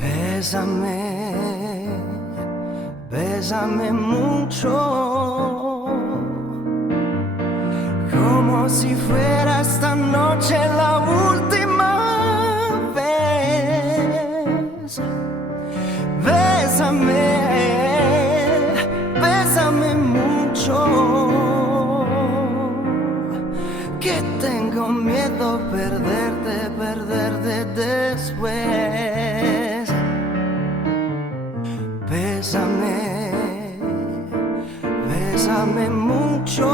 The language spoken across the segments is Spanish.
Bésame, bésame mucho, como si fuera esta noche la última vez. Bésame, bésame mucho, que tengo miedo perderte después. Bésame, bésame mucho,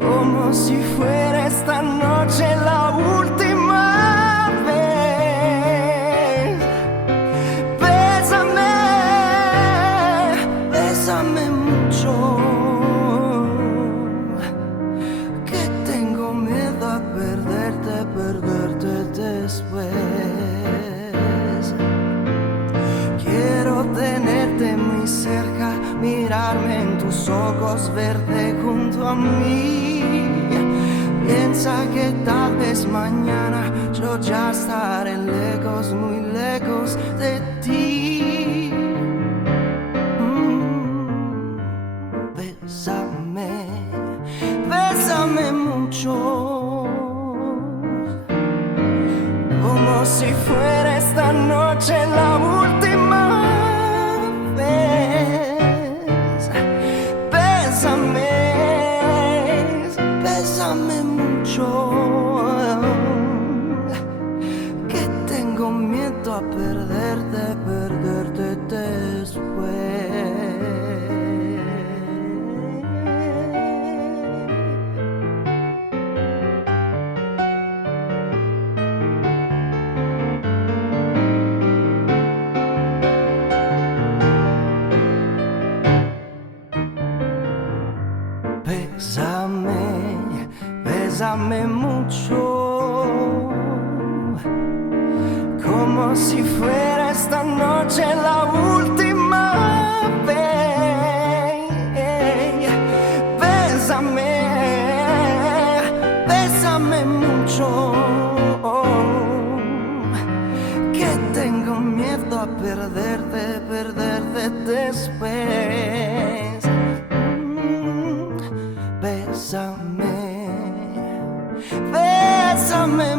como si fuera esta noche la última vez. Bésame, bésame mucho, que tengo miedo a perderte después. Quiero tenerte muy cerca, mirarme en tus ojos, verte junto a mí. Piensa que tal vez mañana yo ya estaré lejos, muy lejos de ti. Bésame, bésame mucho, como si fuera esta noche la última vez. Bésame, bésame mucho, que tengo miedo a perderte después. Bésame, bésame mucho, como si fuera esta noche la última vez. Bésame, bésame mucho, que tengo miedo a perderte después. Bésame, bésame